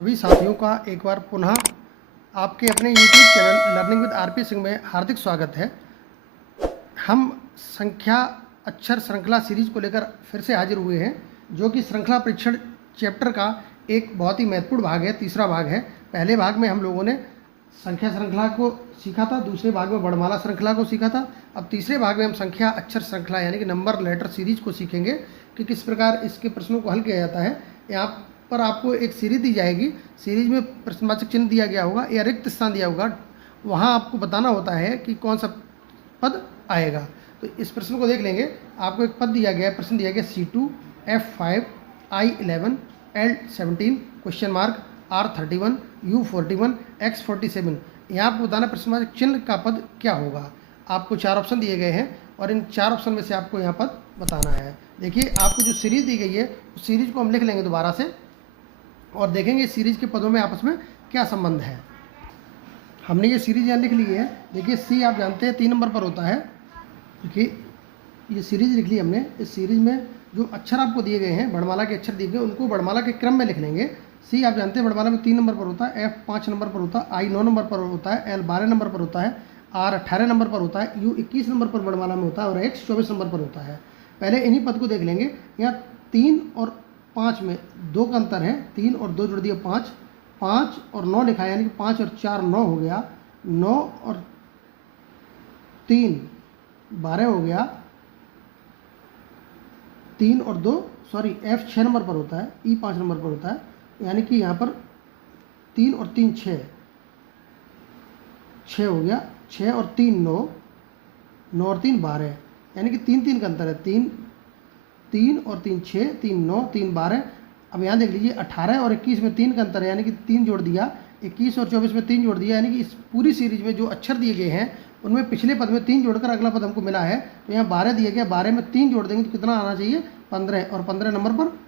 सभी साथियों का एक बार पुनः आपके अपने YouTube channel learning with RP Singh में हार्दिक स्वागत है। हम संख्या अक्षर श्रृंखला सीरीज को लेकर फिर से हाजिर हुए हैं, जो कि श्रृंखला परीक्षण चैप्टर का एक बहुत ही महत्वपूर्ण भाग है, तीसरा भाग है। पहले भाग में हम लोगों ने संख्या श्रृंखला को सीखा था, दूसरे भाग में वर्णमाला श्रृंखला को सीखा था। अब तीसरे भाग में हम संख्या अक्षर श्रृंखला यानी कि नंबर लेटर सीरीज को सीखेंगे कि किस प्रकार इसके प्रश्नों को हल किया जाता है। यहाँ पर आपको एक सीरीज दी जाएगी, सीरीज में प्रश्नवाचक चिन्ह दिया गया होगा या रिक्त स्थान दिया होगा, वहाँ आपको बताना होता है कि कौन सा पद आएगा। तो इस प्रश्न को देख लेंगे। आपको एक पद दिया गया है, प्रश्न दिया गया C2 F5 I11 L17 question mark R31 U41 X47। यहाँ आपको बताना प्रश्नवाचक चिन्ह का पद क्या होगा। आपको 4 ऑप्शन दिए गए हैं और इन 4 ऑप्शन में से आपको यहाँ पद बताना है। देखिए, आपको जो सीरीज दी गई है उस सीरीज को हम लिख लेंगे दोबारा से और देखेंगे इस सीरीज के पदों में आपस में क्या संबंध है। हमने ये सीरीज यहाँ लिख ली है। देखिए, C आप जानते हैं 3 नंबर पर होता है। देखिए, ये सीरीज लिख ली हमने। इस सीरीज में जो अक्षर आपको दिए गए हैं, वर्णमाला के अक्षर दिए गए, उनको वर्णमाला के क्रम में लिख लेंगे। C आप जानते हैं वर्णमाला में 3 नंबर पर होता है, F 5 नंबर पर होता है, I 9 नंबर पर होता है, L 12 नंबर पर होता है, R 18 नंबर पर होता है, U 21 नंबर पर वर्णमाला में होता है और X 24 नंबर पर होता है। पहले इन्हीं पद को देख लेंगे। यहाँ 3 और 5 में 2 का अंतर है। 3 और 2 जोड़ दिया 5, 5 और 9 लिखा है, यानी कि 5 और 4 9 हो गया, 9 और 3 12 हो गया, 3 और 2 सॉरी F 6 नंबर पर होता है, E 5 नंबर पर होता है, यानी कि यहाँ पर 3 और 3 6 हो गया, 6 और 3 9, 9 और 3 12, यानी कि 3 3 का अंतर है। 3 और 3 6, 3 9, 3 12। अब यहाँ देख लीजिए 18 और 21 में 3 का अंतर है, यानी कि 3 जोड़ दिया, 21 और 24 में 3 जोड़ दिया, यानी कि इस पूरी सीरीज में जो अक्षर दिए गए हैं उनमें पिछले पद में 3 जोड़कर अगला पद हमको मिला है। तो यहाँ 12 दिया गया, 12 में 3 जोड़ देंगे तो कितना आना चाहिए? 15। और 15 नंबर पर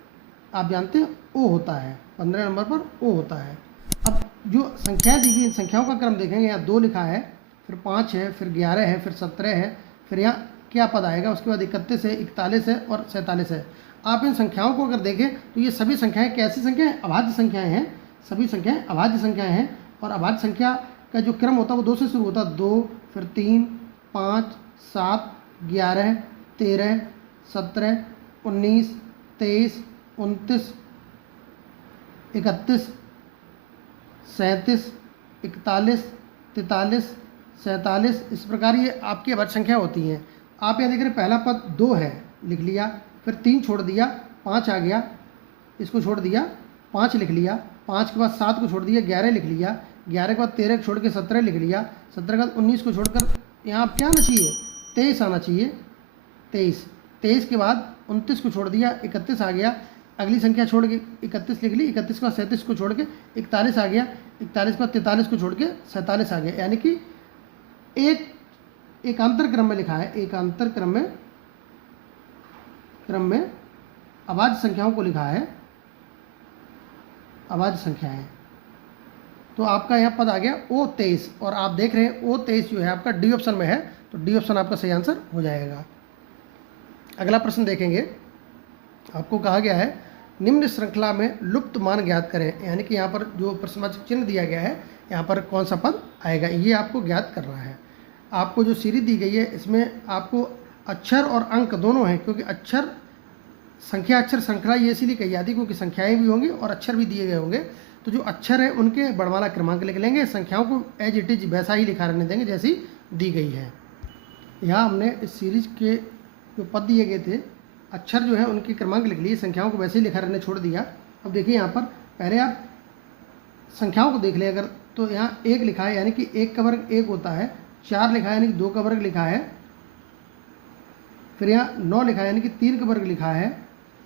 आप जानते हैं O होता है, 15 नंबर पर O होता है। अब जो संख्याएँ दी गई, इन संख्याओं का क्रम देखेंगे। यहाँ 2 लिखा है, फिर 5 है, फिर 11 है, फिर 17 है, फिर यहाँ क्या पद आएगा, उसके बाद 31 है, 41 है और 47 है। आप इन संख्याओं को अगर देखें तो ये सभी संख्याएं कैसी संख्याएं? अभाज्य संख्याएं हैं। सभी संख्याएं अभाज्य संख्याएं हैं और अभाज्य संख्या का जो क्रम होता है वो 2 से शुरू होता है। 2, फिर 3, 5, 7, 11, 13, 17, 19, 23, 29, 31, 37, 41, 43, 47। इस प्रकार ये आपकी अभाज्य संख्या होती हैं। आप यहाँ देख रहे हैं पहला पद 2 है, लिख लिया, फिर 3 छोड़ दिया, 5 आ गया, इसको छोड़ दिया, 5 लिख लिया, 5 के बाद 7 को छोड़ दिया, 11 लिख लिया, 11 के बाद 13 को छोड़ के 17 लिख लिया, 17 के बाद 19 को छोड़कर यहाँ क्या आना चाहिए? 23 आना चाहिए, 23 के बाद 29 को छोड़ दिया, 31 आ गया, अगली संख्या छोड़ के 31 लिख ली, 31 के बाद 37 को छोड़ के 41 आ गया, 41 के बाद 43 को छोड़ के 47 आ गया, यानी कि एकांतर क्रम में लिखा है। एकांतर क्रम में अभाज्य संख्याओं को लिखा है, अभाज्य संख्याएं। तो आपका यहाँ पद आ गया O23 और आप देख रहे हैं O23 जो है आपका डी ऑप्शन में है, तो डी ऑप्शन आपका सही आंसर हो जाएगा। अगला प्रश्न देखेंगे। आपको कहा गया है निम्न श्रृंखला में लुप्त मान ज्ञात करें, यानी कि यहाँ पर जो प्रश्नवाचक चिन्ह दिया गया है यहाँ पर कौन सा पद आएगा, ये आपको ज्ञात करना है। आपको जो सीरीज दी गई है इसमें आपको अक्षर और अंक दोनों हैं, क्योंकि अक्षर संख्या अक्षर श्रृंखला ये इसीलिए कही जाती है क्योंकि संख्याएं भी होंगी और अक्षर भी दिए गए होंगे। तो जो अक्षर है उनके वर्णमाला क्रमांक लिख लेंगे, संख्याओं को एज इट इज वैसा ही लिखा रहने देंगे जैसी दी गई है। यहाँ हमने इस सीरीज के जो पद दिए गए थे, अक्षर जो है उनके क्रमांक लिख लिए, संख्याओं को वैसे ही लिखा रहने छोड़ दिया। अब देखिए यहाँ पर पहले आप संख्याओं को देख लें अगर, तो यहाँ 1 लिखा है, यानी कि 1 का वर्ग 1 होता है। 4 लिखा है, यानी कि 2 का वर्ग लिखा है। फिर यहाँ 9 लिखा है, यानी कि 3 का वर्ग लिखा है।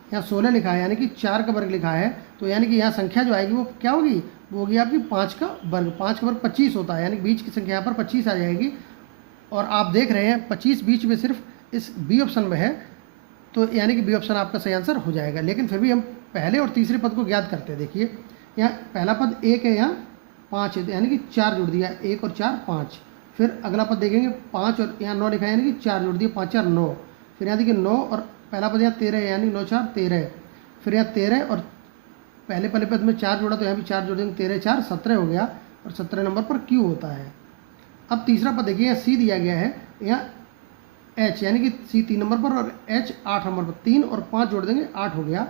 यहाँ 16 लिखा है, यानी कि 4 का वर्ग लिखा है। तो यानी कि यहाँ संख्या जो आएगी वो क्या होगी? वो होगी आपकी 5 का वर्ग। 5 का वर्ग 25 होता है, यानी कि बीच की संख्या यहाँ पर 25 आ जाएगी। और आप देख रहे हैं 25 बीच में सिर्फ इस बी ऑप्शन में है, तो यानी कि बी ऑप्शन आपका सही आंसर हो जाएगा। लेकिन फिर भी हम पहले और तीसरे पद को ज्ञात करते हैं। देखिए, यहाँ पहला पद 1 है, यहाँ 5 है, यानी कि 4 जोड़ दिया, 1 और 4 5। फिर अगला पद देखेंगे 5 और यहाँ 9 लिखा है, यानी कि 4 जोड़ दिया, 5 4 9। फिर यहाँ देखिए 9 और पहला पद यहाँ 13 है, यानी 9 4 13। फिर यहाँ 13 और पहले पहले पद में 4 जोड़ा तो यहाँ भी 4 जोड़ देंगे, 13 4 17 हो गया, और 17 नंबर पर Q होता है। अब तीसरा पद देखिए, यहाँ C दिया गया है, यहाँ H यानी कि C 3 नंबर पर और H 8 नंबर पर, 3 और 5 जोड़ देंगे 8 हो गया।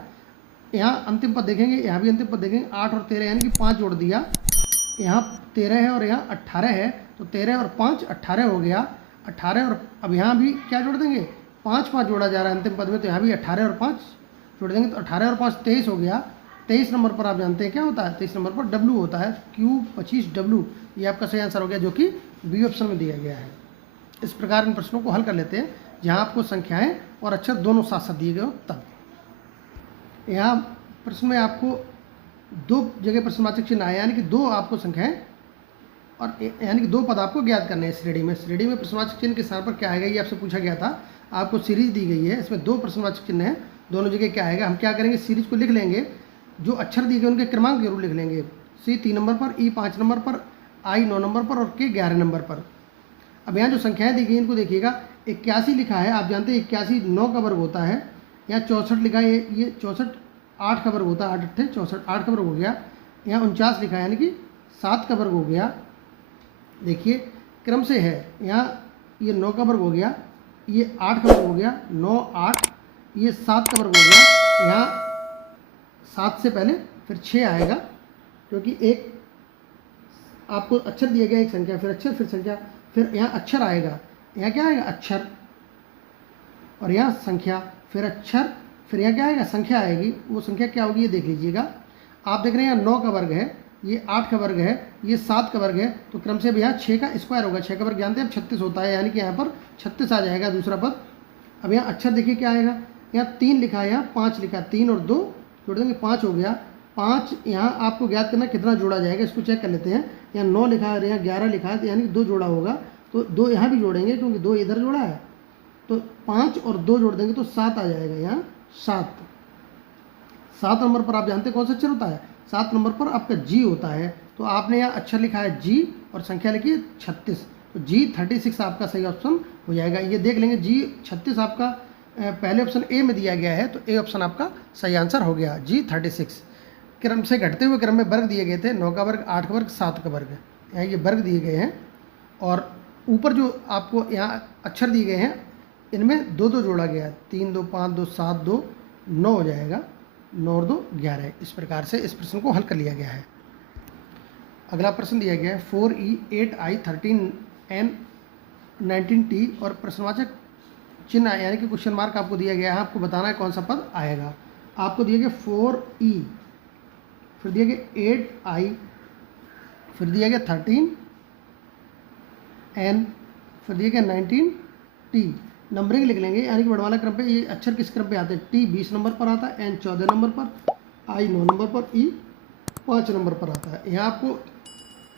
यहाँ अंतिम पद देखेंगे, यहाँ भी अंतिम पद देखेंगे, 8 और 13 यानी कि 5 जोड़ दिया, यहाँ 13 है और यहाँ 18 है, तो 13 और 5 18 हो गया, 18 और अब यहाँ भी क्या जोड़ देंगे, 5 5 जोड़ा जा रहा है अंतिम पद में, तो यहाँ भी 18 और 5 जोड़ देंगे, तो 18 और 5 23 हो गया। 23 नंबर पर आप जानते हैं क्या होता है, 23 नंबर पर W होता है, Q25W, ये आपका सही आंसर हो गया, जो कि बी ऑप्शन में दिया गया है। इस प्रकार इन प्रश्नों को हल कर लेते हैं जहाँ आपको संख्याएँ और अक्षर दोनों साथ साथ दिए गए हो तब। यहाँ प्रश्न में आपको 2 जगह प्रश्नवाचक चिन्ह आए, यानी कि 2 आपको संख्याएं और यानी कि 2 पद आपको ज्ञात करने हैं। श्रेणी में प्रश्नवाचक चिन्ह के स्थान पर क्या आएगा, ये आपसे पूछा गया था। आपको सीरीज दी गई है, इसमें 2 प्रश्नवाचक चिन्ह हैं, दोनों जगह क्या आएगा। हम क्या करेंगे, सीरीज को लिख लेंगे, जो अक्षर दिए गए उनके क्रमांक जरूर लिख लेंगे। C 3 नंबर पर, E 5 नंबर पर, I 9 नंबर पर और K 11 नंबर पर। अब यहाँ जो संख्याएं दी गई इनको देखिएगा, 81 लिखा है, आप जानते हैं 81 9 का वर्ग होता है। यहाँ 64 लिखा है, ये 64 8 का वर्ग होता है, 8 8 64 8 का वर्ग हो गया। यहाँ 49 लिखा है, यानी कि 7 का वर्ग हो गया। देखिए क्रम से है, यहाँ ये 9 का वर्ग हो गया, ये 8 का वर्ग हो गया, 9 8, ये 7 का वर्ग हो गया। यहाँ 7 से पहले फिर 6 आएगा, क्योंकि एक आपको अक्षर दिया गया, एक संख्या फिर अक्षर फिर संख्या, फिर यहाँ अक्षर आएगा, यहाँ क्या आएगा अक्षर, और यहाँ संख्या फिर अक्षर, फिर यहाँ क्या आएगा संख्या आएगी। वो संख्या क्या होगी ये देख लीजिएगा। आप देख रहे हैं यहाँ 9 का वर्ग है, ये 8 का वर्ग है, ये 7 का वर्ग है, तो क्रम से भी यहाँ 6 का स्क्वायर होगा। 6 का वर्ग जानते हैं अब 36 होता है, यानी कि यहाँ पर 36 आ जाएगा दूसरा पद। अब यहाँ अक्षर देखिए क्या आएगा, यहाँ 3 लिखा है, यहाँ 5 लिखा है, 3 और 2 जोड़ देंगे 5 हो गया। 5 यहाँ आपको ज्ञात करना कितना जोड़ा जाएगा, इसको चेक कर लेते हैं। यहाँ 9 लिखा है, यहाँ 11 लिखा है, तो यानी 2 जोड़ा होगा, तो 2 यहाँ भी जोड़ेंगे क्योंकि 2 इधर जोड़ा है, तो 5 और 2 जोड़ देंगे तो 7 आ जाएगा। यहाँ 7 नंबर पर आप जानते हैं कौन सा अक्षर होता है, 7 नंबर पर आपका G होता है। तो आपने यहाँ अक्षर लिखा है G और संख्या लिखी है 36, तो G 36 आपका सही ऑप्शन हो जाएगा। ये देख लेंगे G 36 आपका पहले ऑप्शन ए में दिया गया है, तो ए ऑप्शन आपका सही आंसर हो गया, G 36। क्रम से घटते हुए क्रम में वर्ग दिए गए थे, 9 का वर्ग, 8 का वर्ग, 7 का वर्ग, यहाँ ये वर्ग दिए गए हैं। और ऊपर जो आपको यहाँ अक्षर दिए गए हैं, इनमें 2 2 जोड़ा गया है, 3 2 5 2 7 2 9 हो जाएगा, 9 और 2 11। इस प्रकार से इस प्रश्न को हल कर लिया गया है। अगला प्रश्न दिया गया है 4E 8I 13N 19T और प्रश्नवाचक चिन्ह यानी कि क्वेश्चन मार्क आपको दिया गया है। आपको बताना है कौन सा पद आएगा। आपको दिया गया 4E, फिर दिया गया 8I, फिर दिया गया 13N, फिर दिया गया 19T। नंबरिंग लिख लेंगे, यानी कि वर्णमाला क्रम पे ये अक्षर किस क्रम पे आते हैं, T 20 नंबर पर आता है, N 14 नंबर पर, I 9 नंबर पर, E 5 नंबर पर आता है। यहाँ आपको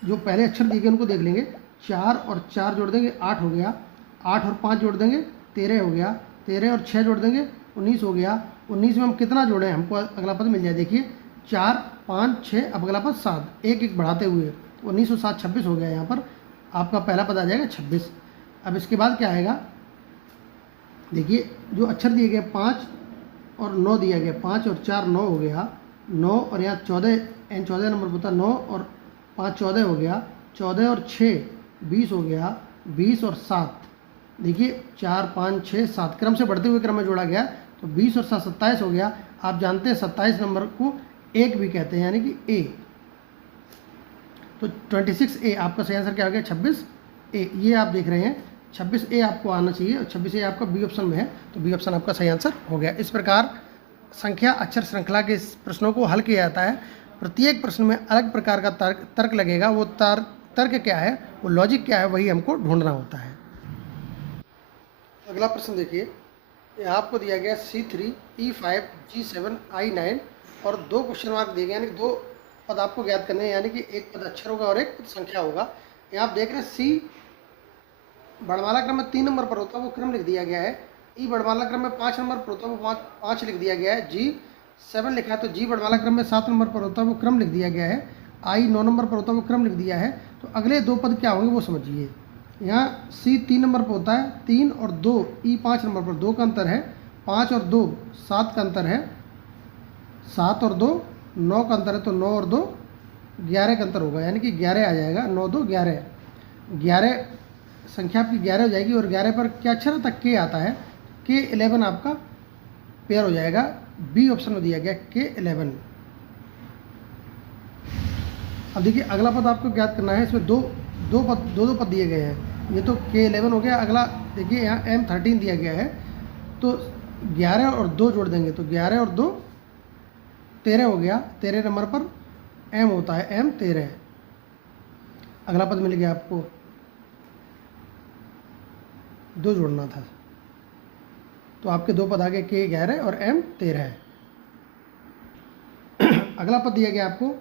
जो पहले अक्षर दिए गए उनको देख लेंगे, 4 और 4 जोड़ देंगे 8 हो गया, 8 और 5 जोड़ देंगे 13 हो गया, 13 और 6 जोड़ देंगे 19 हो गया। 19 में हम कितना जोड़ें, हमको अगला पद मिल जाए। देखिए 4 5 6, अब अगला पद 7, एक एक बढ़ाते हुए 19 और 7 26 हो गया। यहाँ पर आपका पहला पद आ जाएगा 26। अब इसके बाद क्या आएगा, देखिए जो अक्षर दिए गए 5 और 9 दिया गया, 5 और 4 9 हो गया, 9 और यहाँ 14 N 14 नंबर होता है, 9 और 5 14 हो गया, 14 और 6 20 हो गया, 20 और 7 देखिए 4 5 6 7 क्रम से बढ़ते हुए क्रम में जोड़ा गया, तो 20 और 7 27 हो गया। आप जानते हैं 27 नंबर को 1 भी कहते हैं, यानी कि A, तो 26A आपका सही आंसर क्या हो गया, 26A। ये आप देख रहे हैं 26A आपको आना चाहिए, और 26A आपका बी ऑप्शन में है, तो बी ऑप्शन आपका सही आंसर हो गया। इस प्रकार संख्या अक्षर श्रृंखला के इस प्रश्नों को हल किया जाता है। प्रत्येक प्रश्न में अलग प्रकार का तर्क लगेगा, वो तर्क क्या है, वो लॉजिक क्या है, वही हमको ढूंढना होता है। अगला प्रश्न देखिए, यहाँ आपको दिया गया C3 E5 G7 I9 और 2 क्वेश्चन मार्क दिए गए, यानी 2 पद आपको ज्ञात करने हैं, यानी कि एक पद अक्षर होगा और एक पद संख्या होगा। यहाँ आप देख रहे हैं C वर्णमाला क्रम में 3 नंबर पर होता है, वो क्रम लिख दिया गया है। E वर्णमाला क्रम में 5 नंबर पर होता है, वो 5 लिख दिया गया है। G 7 लिखा है, तो G वर्णमाला क्रम में 7 नंबर पर होता है, वो क्रम लिख दिया गया है। I 9 नंबर पर होता है, वो क्रम लिख दिया है। तो अगले 2 पद क्या होंगे वो समझिए। यहाँ C 3 नंबर पर होता है, 3 और 2, E 5 नंबर पर 2 का अंतर है, 5 और 2 7 का अंतर है, 7 और 2 9 का अंतर है तो 9 और 2 11 का अंतर होगा, यानी कि 11 आ जाएगा। 9 2 11, 11 संख्या आपकी 11 हो जाएगी। और 11 पर क्या अक्षर आता है? के आता है। K11 आपका पेयर हो जाएगा। बी ऑप्शन में दिया गया K11। अब देखिए अगला पद आपको ज्ञात करना है। इसमें दो पद दिए गए हैं। ये तो K11 हो गया। अगला देखिए यहाँ M13 दिया गया है, तो 11 और 2 जोड़ देंगे तो 11 और 2 13 हो गया। 13 नंबर पर M होता है, M13। अगला पद मिल गया आपको, 2 जोड़ना था, तो आपके 2 पद आ गए K11 और M13। अगला पद दिया गया आपको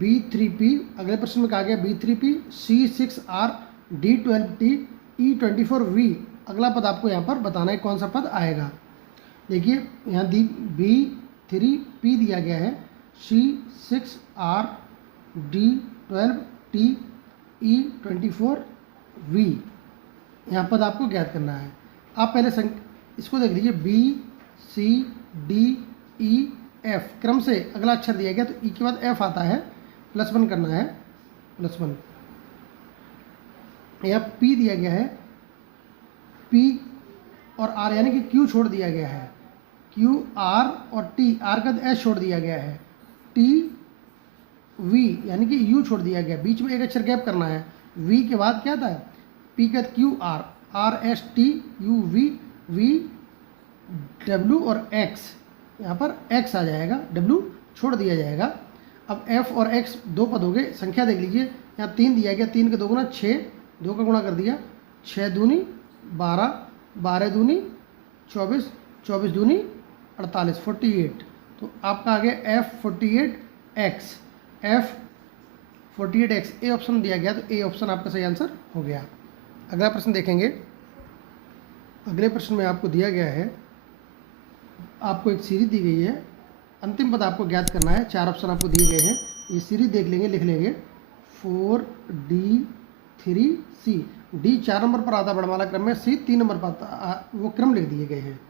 B3P। अगले प्रश्न में कहा गया B3P C6R D12T E24V। अगला पद आपको यहाँ पर बताना है कौन सा पद आएगा। देखिए यहाँ B3P दिया गया है, C6R D12T E24V। यहाँ पद आपको ज्ञात करना है। आप पहले इसको देख लीजिए, BCDEF क्रम से अगला अक्षर दिया गया, तो ई के बाद F आता है, +1 करना है, +1। यहाँ P दिया गया है, P और R यानी कि Q छोड़ दिया गया है, Q R और T, R का S छोड़ दिया गया है, T V यानी कि U छोड़ दिया गया, बीच में एक अक्षर गैप करना है। V के बाद क्या था? P का Q R, R S T U V V W और X, यहाँ पर X आ जाएगा, W छोड़ दिया जाएगा। अब F और X 2 पद हो गए। संख्या देख लीजिए, यहाँ 3 दिया गया, 3 के 2 गुना 6, 2 का गुणा कर दिया, 6 दूनी 12, 12 दूनी 24, 24 दूनी 48, 48। तो आपका आ गया F48X, F48X। ए ऑप्शन दिया गया, तो ए ऑप्शन आपका सही आंसर हो गया। अगला प्रश्न देखेंगे। अगले प्रश्न में आपको दिया गया है, आपको एक सीरीज दी गई है, अंतिम पद आपको ज्ञात करना है। 4 ऑप्शन आपको दिए गए हैं, ये सीरीज देख लेंगे, लिख लेंगे। 4D3C, D 4 नंबर पर आता बड़माला क्रम में, C 3 नंबर पर आता, वो क्रम लिख दिए गए हैं।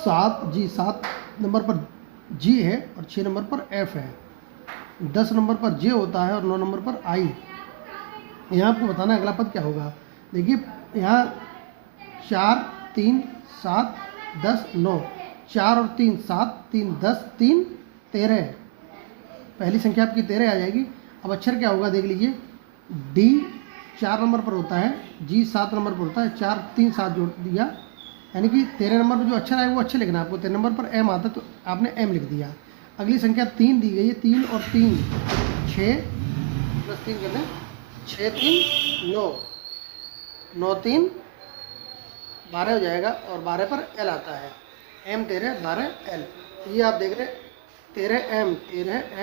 7 नंबर पर G है और 6 नंबर पर F है। 10 नंबर पर J होता है और 9 नंबर पर I। यहाँ आपको बताना है अगला पद क्या होगा। देखिए यहाँ 4 3 7 10 9, 4 और 3 7, 3 10, 3 13। पहली संख्या आपकी 13 आ जाएगी। अब अक्षर क्या होगा देख लीजिए, D 4 नंबर पर होता है, G 7 नंबर पर होता है, 4 3 7 जोड़ दिया, यानी कि 13 नंबर पर जो अक्षर आए वो अच्छे लिखना है आपको। 13 नंबर पर M आता है तो आपने M लिख दिया। अगली संख्या 3 दी गई है, 3 और 3 6 + 3 करने, 6 3 9, 9 3 12 हो जाएगा और 12 पर L आता है, M 13 12 L। ये आप देख रहे 13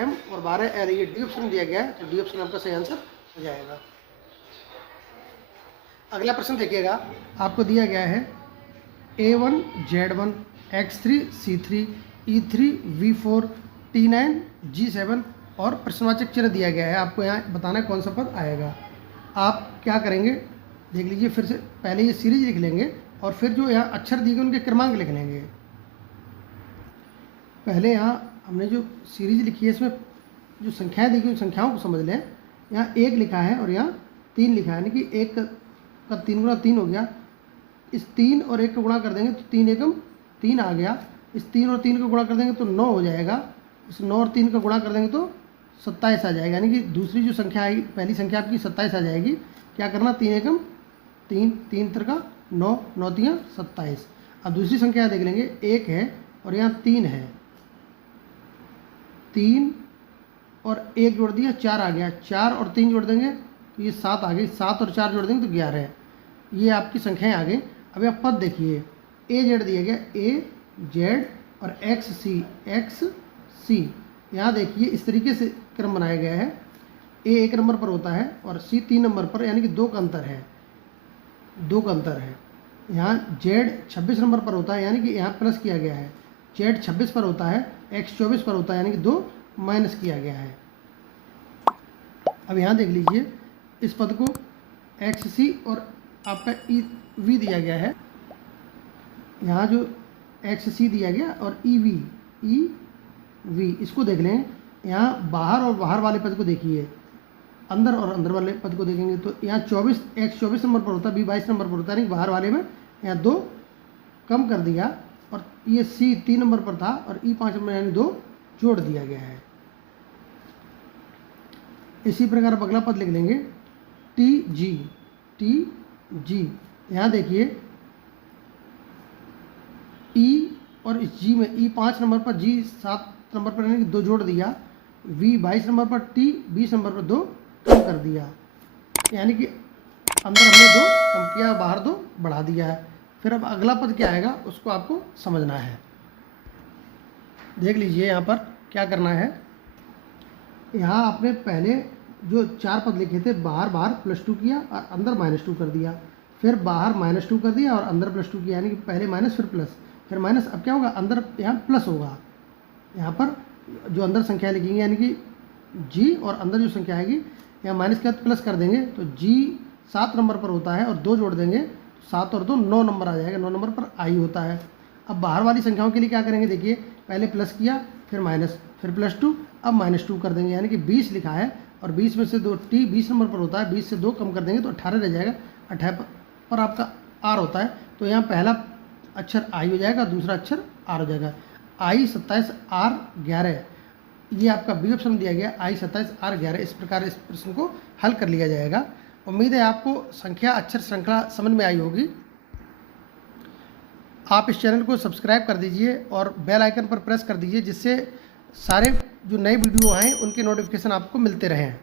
M और 12 L, ये डी ऑप्शन दिया गया है, तो डी ऑप्शन आपका सही आंसर हो जाएगा। अगला प्रश्न देखिएगा, आपको दिया गया है A1 Z1 X3 C3 E3 V4 T9 G7 और प्रश्नवाचक चिन्ह दिया गया है। आपको यहाँ बताना है कौन सा पद आएगा। आप क्या करेंगे देख लीजिए, फिर से पहले ये सीरीज लिख लेंगे और फिर जो यहाँ अक्षर दिए गए उनके क्रमांक लिख लेंगे। पहले यहाँ हमने जो सीरीज लिखी है, इसमें जो संख्याएं दी गई उन संख्याओं को समझ लें। यहाँ 1 लिखा है और यहाँ 3 लिखा है, यानी कि 1 का 3 गुना 3 हो गया। इस 3 और 1 का गुणा कर देंगे तो 3 एकम 3 आ गया। इस 3 और 3 का गुणा कर देंगे तो 9 हो जाएगा। इस 9 और 3 का गुणा कर देंगे तो 27 आ जाएगा, यानी कि दूसरी जो संख्या आएगी, पहली संख्या आपकी 27 आ जाएगी। क्या करना, 3 एकम 3, 3 3 का 9, 9 3 27। अब दूसरी संख्या देख लेंगे, 1 है और यहाँ 3 है, 3 और 1 जोड़ दिया 4 आ गया, 4 और 3 जोड़ देंगे तो ये 7 आ गई, 7 और 4 जोड़ देंगे तो 11 है। ये आपकी संख्याएं आ गई। अब आप पद देखिए, ए जेड दिया गया, ए जेड और एक्स सी। यहाँ देखिए इस तरीके से क्रम बनाया गया है। ए 1 नंबर पर होता है और सी 3 नंबर पर, यानी कि 2 का अंतर है, 2 का अंतर है। यहाँ जेड 26 नंबर पर होता है, यानी कि यहाँ प्लस किया गया है। जेड 26 पर होता है, एक्स 24 पर होता है, यानी कि 2 माइनस किया गया है। अब यहाँ देख लीजिए, इस पद को एक्स सी और आपका ई वी दिया गया है। यहाँ जो एक्स सी दिया गया और ई वी, इसको देख लें, यहाँ बाहर और बाहर वाले पद को देखिए, अंदर और अंदर वाले पद को देखेंगे तो यहाँ 24 x 24 नंबर पर होता है, b 22 नंबर पर होता है, यानी बाहर वाले में यहाँ 2 कम कर दिया और ये c 3 नंबर पर था और e 5 नंबर यानी 2 जोड़ दिया गया है। इसी प्रकार अब अगला पद लिख लेंगे टी जी। यहाँ देखिए e और इस g में e 5 नंबर पर g 7 नंबर पर यानी 2 जोड़ दिया, v 22 नंबर पर t 20 नंबर पर 2 कम कर दिया, यानी कि अंदर हमने 2 कम किया, बाहर 2 बढ़ा दिया है। फिर अब अगला पद क्या आएगा उसको आपको समझना है। देख लीजिए यहाँ पर क्या करना है। यहाँ आपने पहले जो 4 पद लिखे थे, बाहर बाहर +2 किया और अंदर -2 कर दिया, फिर बाहर -2 कर दिया और अंदर +2 किया, यानी कि पहले माइनस फिर प्लस, फिर माइनस, अब क्या होगा अंदर यहाँ प्लस होगा। यहाँ पर जो अंदर संख्या लिखेंगे यानी कि जी और अंदर जो संख्या आएगी यहाँ माइनस के बाद प्लस कर देंगे तो जी 7 नंबर पर होता है और 2 जोड़ देंगे, 7 और 2 9 नंबर आ जाएगा, 9 नंबर पर आई होता है। अब बाहर वाली संख्याओं के लिए क्या करेंगे, देखिए पहले प्लस किया फिर माइनस फिर +2, अब -2 कर देंगे, यानी कि 20 लिखा है और 20 में से 2 टी 20 नंबर पर होता है, 20 से 2 कम कर देंगे तो 18 रह जाएगा, 18 पर आपका आर होता है, तो यहाँ पहला अक्षर आई हो जाएगा, दूसरा अक्षर आर हो जाएगा। आई 27 आर 11, ये आपका बी ऑप्शन दिया गया, आई 27 आर 11। इस प्रकार इस प्रश्न को हल कर लिया जाएगा। उम्मीद है आपको संख्या अक्षर श्रृंखला समझ में आई होगी। आप इस चैनल को सब्सक्राइब कर दीजिए और बेल आइकन पर प्रेस कर दीजिए, जिससे सारे जो नए वीडियो आएँ उनके नोटिफिकेशन आपको मिलते रहें।